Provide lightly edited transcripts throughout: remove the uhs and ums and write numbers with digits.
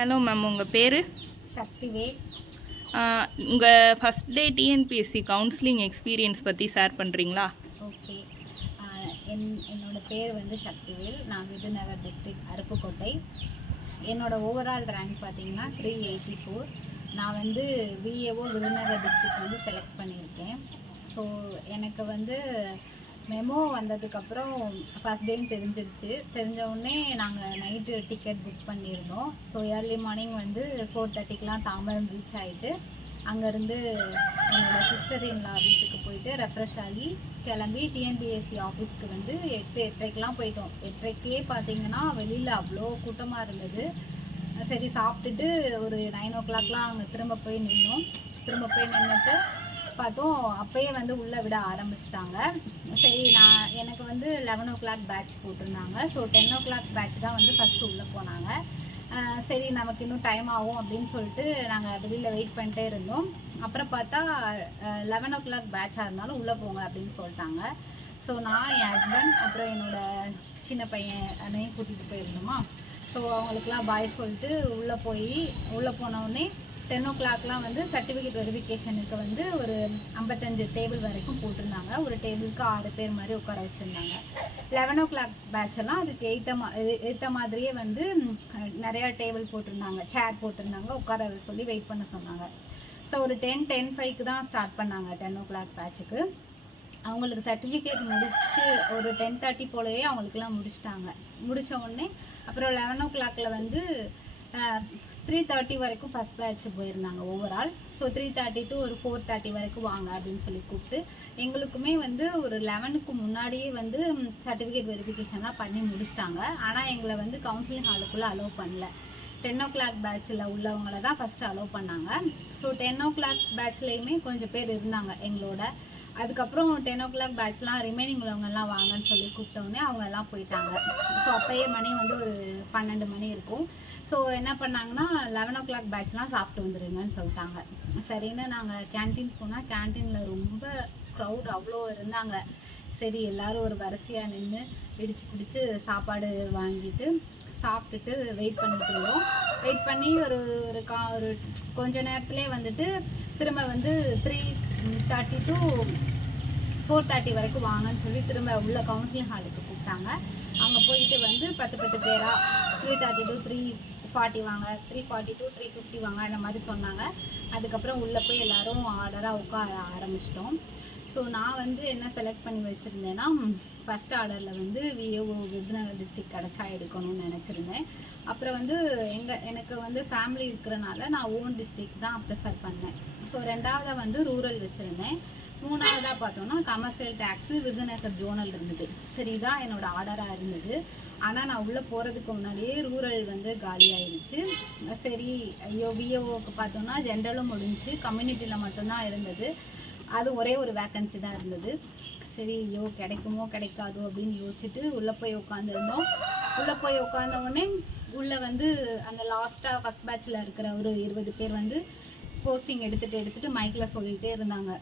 Hello ma'am, உங்கள் பேர்? சக்திவேல். உங்கள் first day TNPSC counselling experience பற்றி ஷேர் பண்ணுறீங்களா? ஓகே. என்னோட பேர் வந்து சக்திவேல். நான் விருதுநகர் டிஸ்ட்ரிக்ட் அருப்புக்கோட்டை. என்னோட ஓவரால் ரேங்க் பார்த்தீங்கன்னா 384. நான் வந்து விஏஓ விருதுநகர் டிஸ்ட்ரிக்ட் வந்து செலக்ட் பண்ணியிருக்கேன். ஸோ எனக்கு வந்து மெமோ வந்ததுக்கப்புறம் ஃபஸ்ட் டேன்னு தெரிஞ்சிருச்சு. தெரிஞ்சவுடனே நாங்கள் நைட்டு டிக்கெட் புக் பண்ணியிருந்தோம். ஸோ ஏர்லி மார்னிங் வந்து 4:30க்கெலாம் தாம்பரம் ரீச் ஆகிட்டு அங்கேருந்து என்னோடய சிஸ்டர் இன்லா வீட்டுக்கு போயிட்டு ரெஃப்ரெஷ் ஆகி கிளம்பி டிஎன்பிஎஸ்சி ஆஃபீஸ்க்கு வந்து 8:30க்கெலாம் போயிட்டோம். 8:30க்கே பார்த்தீங்கன்னா வெளியில் அவ்வளோ கூட்டமாக இருந்தது. சரி சாப்பிட்டுட்டு ஒரு 9 o'clockலாம் அங்கே திரும்ப போய் நின்றுட்டு பார்த்தோம். அப்போயே வந்து உள்ளே விட ஆரம்பிச்சிட்டாங்க. சரி, எனக்கு வந்து 11 o'clock பேட்ச் போட்டிருந்தாங்க. ஸோ 10 o'clock பேட்ச் தான் வந்து ஃபஸ்ட்டு உள்ளே போனாங்க. சரி, நமக்கு இன்னும் டைம் ஆகும் அப்படின்னு சொல்லிட்டு நாங்கள் வெளியில் வெயிட் பண்ணிட்டே இருந்தோம். அப்புறம் பார்த்தா 11 o'clock பேட்சாக இருந்தாலும் உள்ளே போங்க அப்படின்னு சொல்லிட்டாங்க. ஸோ நான், என் ஹஸ்பண்ட், அப்புறம் என்னோடய சின்ன பையன் அதையும் கூட்டிகிட்டு போயிருந்தோமா. ஸோ அவங்களுக்குலாம் பாய் சொல்லிட்டு உள்ளே போனோடனே 10 o'clockலாம் வந்து சர்டிஃபிகேட் வெரிஃபிகேஷனுக்கு வந்து ஒரு 55 டேபிள் வரைக்கும் போட்டிருந்தாங்க. ஒரு டேபிளுக்கு 6 பேர் மாதிரி உட்கார வச்சுருந்தாங்க. 11 o'clock பேட்செல்லாம் அதுக்கு ஏற்ற மாதிரியே வந்து நிறையா டேபிள் போட்டிருந்தாங்க, சேர் போட்டிருந்தாங்க, உட்கார சொல்லி வெயிட் பண்ண சொன்னாங்க. ஸோ ஒரு 10:05க்கு தான் ஸ்டார்ட் பண்ணாங்க 10 o'clock பேட்சுக்கு. அவங்களுக்கு சர்டிஃபிகேட் முடித்து ஒரு 10:30 போலவே அவங்களுக்குலாம் முடித்த உடனே அப்புறம் 11 o'clockல வந்து 3:30 வரைக்கும் ஃபஸ்ட் பேட்ச் போயிருந்தாங்க ஓவரால். ஸோ 3:30 to ஒரு 4:30 வரைக்கும் வாங்க அப்படின்னு சொல்லி கூப்பிட்டு எங்களுக்குமே வந்து ஒரு 11க்கு முன்னாடியே வந்து சர்டிஃபிகேட் வெரிஃபிகேஷன்லாம் பண்ணி முடிச்சிட்டாங்க. ஆனால் எங்களை வந்து கவுன்சிலிங் ஹாலுக்குள்ளே அலோவ் பண்ணல. 10 o'clock பேட்சில் உள்ளவங்கள தான் ஃபஸ்ட்டு அலோவ் பண்ணாங்க. ஸோ 10 o'clock பேட்ச்லேயுமே கொஞ்சம் பேர் இருந்தாங்க எங்களோட. அதுக்கப்புறம் 10 o'clock பேட்ச்லாம் ரிமைனிங் உள்ளவங்கெல்லாம் வாங்கன்னு சொல்லி கூப்பிட்டோன்னே அவங்க எல்லாம் போயிட்டாங்க. ஸோ அப்போயே மணி வந்து ஒரு 12 மணி இருக்கும். ஸோ என்ன பண்ணாங்கன்னா 11 o'clock பேட்ச்லாம் சாப்பிட்டு வந்துடுங்கன்னு சொல்லிட்டாங்க. சரின்னு நாங்கள் கேன்டீன் போனால் கேன்டீனில் ரொம்ப க்ரௌட் அவ்வளோ இருந்தாங்க. சரி, எல்லோரும் ஒரு வரிசையாக நின்று பிடிச்சு சாப்பாடு வாங்கிட்டு சாப்பிட்டுட்டு வெயிட் பண்ணிட்டு இருந்தோம். வெயிட் பண்ணி ஒரு கொஞ்ச நேரத்துலேயே வந்துட்டு திரும்ப வந்து 3:30 to 4:30 வரைக்கும் வாங்கன்னு சொல்லி திரும்ப உள்ள கவுன்சிலிங் ஹாலுக்கு கூப்பிட்டாங்க. அங்கே போயிட்டு வந்து 10 பேராக 3:30 to 3:40 வாங்க, 3:40 to 3:50 வாங்க, அந்த மாதிரி சொன்னாங்க. அதுக்கப்புறம் உள்ளே போய் எல்லோரும் ஆர்டராக உட்கார ஆரம்பிச்சிட்டோம். ஸோ நான் வந்து என்ன செலக்ட் பண்ணி வச்சுருந்தேன்னா, ஃபஸ்ட் ஆர்டரில் வந்து விஏஓ விருதுநகர் டிஸ்ட்ரிக்ட் கிடச்சா எடுக்கணும்னு நினச்சிருந்தேன். அப்புறம் வந்து எனக்கு வந்து ஃபேமிலி இருக்கிறனால நான் ஓன் டிஸ்ட்ரிக்ட் தான் ப்ரிஃபர் பண்ணேன். ஸோ 2ஆவதாக வந்து ரூரல் வச்சுருந்தேன். 3ஆவதாக பார்த்தோன்னா கமர்ஷியல் டேக்ஸு விருதுநகர் ஜோனல் இருந்தது. சரி, இதான் என்னோடய ஆர்டராக இருந்தது. ஆனால் நான் உள்ளே போகிறதுக்கு முன்னாடியே ரூரல் வந்து காலி ஆயிடுச்சு. சரி, ஐயோ, விஏஓவுக்கு பார்த்தோன்னா ஜென்ரலும் முடிஞ்சு, கம்யூனிட்டியில் மட்டும்தான் இருந்தது. அது ஒரே ஒரு வேக்கன்சி தான் இருந்தது. சரி, ஐயோ கிடைக்குமோ கிடைக்காதோ அப்படின்னு யோசிச்சுட்டு உள்ளே போய் உட்காந்துருந்தோம். உள்ளே போய் உட்காந்த உடனே உள்ளே வந்து அந்த லாஸ்ட்டாக ஃபஸ்ட் பேட்சில் இருக்கிற ஒரு 20 பேர் வந்து போஸ்டிங் எடுத்துகிட்டு மைக்கில் சொல்லிகிட்டே இருந்தாங்க.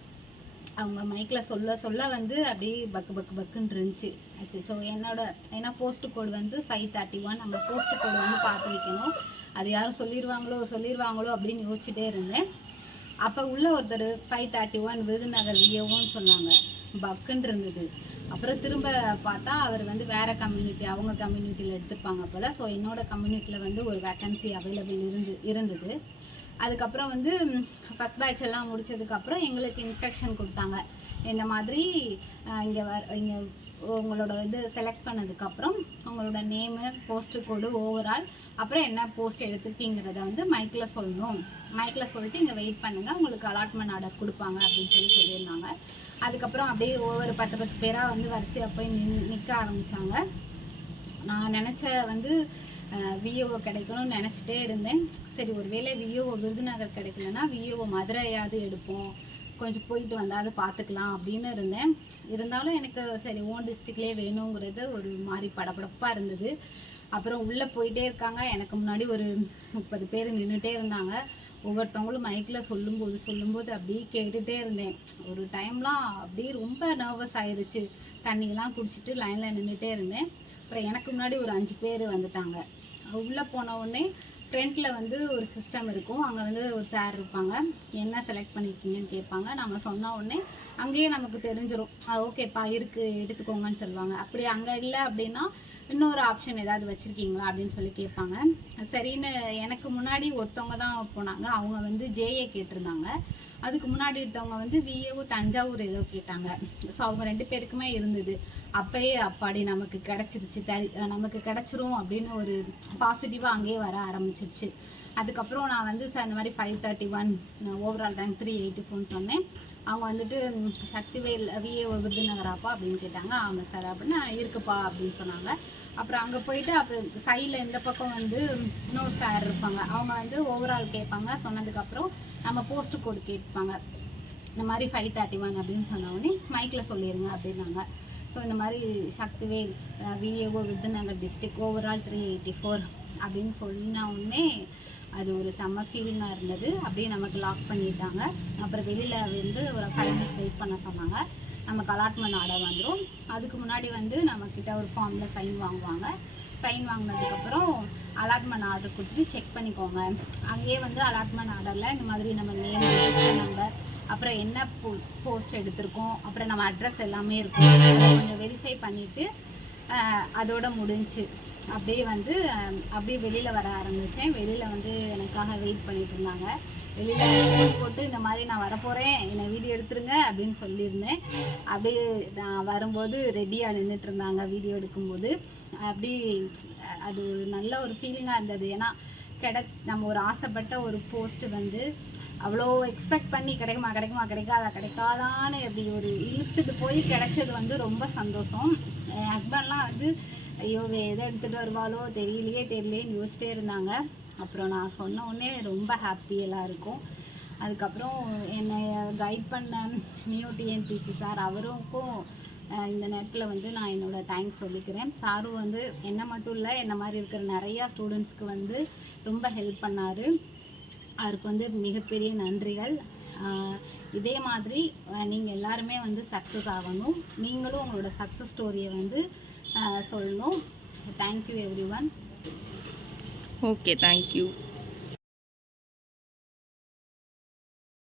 அவங்க மைக்கில் சொல்ல வந்து அப்படியே பக்குன்னு இருந்துச்சு. அச்சோ, ஏன்னா போஸ்ட் கோடு வந்து 531. நம்ம போஸ்ட் கோடு வந்து பார்த்து வைக்கணும். அது யாரும் சொல்லிடுவாங்களோ அப்படின்னு யோசிச்சுட்டே இருந்தேன். அப்போ உள்ள ஒருத்தர் 531 விருதுநகர் விஏஓன்னு சொன்னாங்க. பக்குன்னு இருந்தது. அப்புறம் திரும்ப பார்த்தா அவர் வந்து வேறு கம்யூனிட்டி, அவங்க கம்யூனிட்டியில் எடுத்துருப்பாங்க போல். ஸோ என்னோட கம்யூனிட்டியில் வந்து ஒரு வேக்கன்சி அவைலபிள் இருந்தது. அதுக்கப்புறம் வந்து ஃபஸ்ட் பேட்ச் எல்லாம் முடித்ததுக்கப்புறம் எங்களுக்கு இன்ஸ்ட்ரக்ஷன் கொடுத்தாங்க. இந்த மாதிரி இங்கே உங்களோட இது செலக்ட் பண்ணதுக்கப்புறம் உங்களோட நேமு, போஸ்ட்டு கோடு, ஓவரால், அப்புறம் என்ன போஸ்ட் எடுத்துருக்கீங்கிறத வந்து மைக்கில் சொல்லணும். மைக்கில் சொல்லிட்டு இங்கே வெயிட் பண்ணுங்கள், உங்களுக்கு அலாட்மெண்ட் ஆர்டர் கொடுப்பாங்க அப்படின்னு சொல்லியிருந்தாங்க. அதுக்கப்புறம் அப்படியே ஒவ்வொரு 10 பேராக வந்து வரிசையாக போய் நிற்க ஆரம்பித்தாங்க. நான் நினச்ச வந்து விஏஓ கிடைக்கணும்னு நினச்சிட்டே இருந்தேன். சரி, ஒரு வேளை விஏஓ விருதுநகர் கிடைக்கலன்னா விஏஓ மதுரையாவது எடுப்போம், கொஞ்சம் போயிட்டு வந்தால் பார்த்துக்கலாம் அப்படின்னு இருந்தேன். இருந்தாலும் எனக்கு சரி ஓன் டிஸ்ட்ரிக்ட்லேயே வேணுங்கிறது ஒரு மாதிரி படபடப்பாக இருந்தது. அப்புறம் உள்ளே போயிட்டே இருக்காங்க. எனக்கு முன்னாடி ஒரு 30 பேர் நின்றுட்டே இருந்தாங்க. ஒவ்வொருத்தவங்களும் மைக்கில் சொல்லும்போது அப்படியே கேட்டுகிட்டே இருந்தேன். ஒரு டைம்லாம் அப்படியே ரொம்ப நர்வஸ் ஆயிடுச்சு. தண்ணியெல்லாம் குடிச்சிட்டு லைனில் நின்றுட்டே இருந்தேன். அப்புறம் எனக்கு முன்னாடி ஒரு 5 பேர் வந்துட்டாங்க. உள்ளே போன உடனே ஃப்ரண்ட்டில் வந்து ஒரு சிஸ்டம் இருக்கும். அங்கே வந்து ஒரு சார் இருப்பாங்க. என்ன செலக்ட் பண்ணியிருக்கீங்கன்னு கேட்பாங்க. நம்ம சொன்ன உடனே அங்கேயே நமக்கு தெரிஞ்சிடும். ஓகேப்பா இருக்குது எடுத்துக்கோங்கன்னு சொல்லுவாங்க. அப்படி அங்கே இல்லை அப்படின்னா இன்னொரு ஆப்ஷன் ஏதாவது வச்சுருக்கீங்களா அப்படின்னு சொல்லி கேட்பாங்க. சரின்னு எனக்கு முன்னாடி ஒருத்தவங்க தான் போனாங்க. அவங்க வந்து ஜேஏ கேட்டிருந்தாங்க. அதுக்கு முன்னாடி இருந்தவங்க வந்து விஏஓ தஞ்சாவூர் ஏதோ கேட்டாங்க. ஸோ அவங்க 2 பேருக்குமே இருந்தது. அப்போயே அப்பாடி நமக்கு கிடச்சிருச்சு, நமக்கு கிடச்சிரும் அப்படின்னு ஒரு பாசிட்டிவாக அங்கேயே வர ஆரம்பிச்சிருச்சு. அதுக்கப்புறம் நான் வந்து சார் இந்த மாதிரி 531 ஓவரால் ரேங்க் 384 சொன்னேன். அவங்க வந்துட்டு சக்திவேல் விஏஓ விருதுநகராப்பா அப்படின்னு கேட்டாங்க. ஆமாம் சார் அப்படின்னு இருக்குப்பா அப்படின்னு சொன்னாங்க. அப்புறம் அங்கே போயிட்டு அப்புறம் சைடில் இந்த பக்கம் வந்து இன்னொரு சார் இருப்பாங்க. அவங்க வந்து ஓவரால் கேட்பாங்க. சொன்னதுக்கப்புறம் நம்ம போஸ்ட் கோடு கேட்பாங்க. இந்த மாதிரி 531 அப்படின்னு சொன்ன உடனே மைக்கில் சொல்லிடுங்க அப்படின்னாங்க. ஸோ இந்த மாதிரி Sakthivel VAO Virudhunagar district overall 384 அப்படின்னு சொன்ன உடனே அது ஒரு செம்ம ஃபீலிங்காக இருந்தது. அப்படியே நமக்கு லாக் பண்ணிட்டாங்க. அப்புறம் வெளியில் வந்து ஒரு 5 மினிட்ஸ் வெயிட் பண்ண சொன்னாங்க. நமக்கு அலாட்மெண்ட் ஆர்டர் வந்துடும். அதுக்கு முன்னாடி வந்து நம்மக்கிட்ட ஒரு ஃபார்மில் சைன் வாங்குவாங்க. சைன் வாங்கினதுக்கப்புறம் அலாட்மெண்ட் ஆர்டர் கொடுத்துட்டு செக் பண்ணிக்கோங்க. அங்கேயே வந்து அலாட்மெண்ட் ஆர்டரில் இந்த மாதிரி நம்ம நேம், ரெஜிஸ்டர் நம்பர், அப்புறம் என்ன போஸ்ட் எடுத்திருக்கோம், அப்புறம் நம்ம அட்ரஸ் எல்லாமே இருக்கும். அதை கொஞ்சம் வெரிஃபை பண்ணிவிட்டு அதோட முடிஞ்சு அப்படியே வந்து அப்படியே வெளியில் வர ஆரம்பித்தேன். வெளியில் வந்து எனக்காக வெயிட் பண்ணிட்டு இருந்தாங்க. வெளியில் ஃபோன் போட்டு இந்த மாதிரி நான் வரப்போகிறேன், என்னை வீடியோ எடுத்துருங்க அப்படின்னு சொல்லியிருந்தேன். அப்படியே நான் வரும்போது ரெடியாக நின்றுட்டு இருந்தாங்க வீடியோ எடுக்கும்போது. அப்படி அது ஒரு நல்ல ஒரு ஃபீலிங்காக இருந்தது. ஏன்னா நம்ம ஒரு ஆசைப்பட்ட ஒரு போஸ்ட்டு வந்து அவ்வளோ எக்ஸ்பெக்ட் பண்ணி கிடைக்காதான்னு அப்படி ஒரு இழுத்துட்டு போய் கிடைச்சது வந்து ரொம்ப சந்தோஷம். என் ஹஸ்பண்ட்லாம் வந்து ஐயோ எதை எடுத்துகிட்டு வருவாளோ தெரியலையேன்னு யோசிச்சிட்டே இருந்தாங்க. அப்புறம் நான் சொன்ன உடனே ரொம்ப ஹாப்பியெல்லாம் இருக்கும். அதுக்கப்புறம் என்னை கைட் பண்ண நியூ டிஎன்பிசி சார் அவருக்கும் இந்த நேரத்தில் வந்து நான் என்னோடய தேங்க்ஸ் சொல்லிக்கிறேன். சாரும் வந்து என்ன மட்டும் இல்லை, என்ன மாதிரி இருக்கிற நிறையா ஸ்டூடெண்ட்ஸ்க்கு வந்து ரொம்ப ஹெல்ப் பண்ணார். அவருக்கு வந்து மிகப்பெரிய நன்றிகள். இதே மாதிரி நீங்கள் எல்லாருமே வந்து சக்ஸஸ் ஆகணும். நீங்களும் உங்களோட சக்ஸஸ் ஸ்டோரியை வந்து சொல்லணும். Thank you every one. Okay, thank you.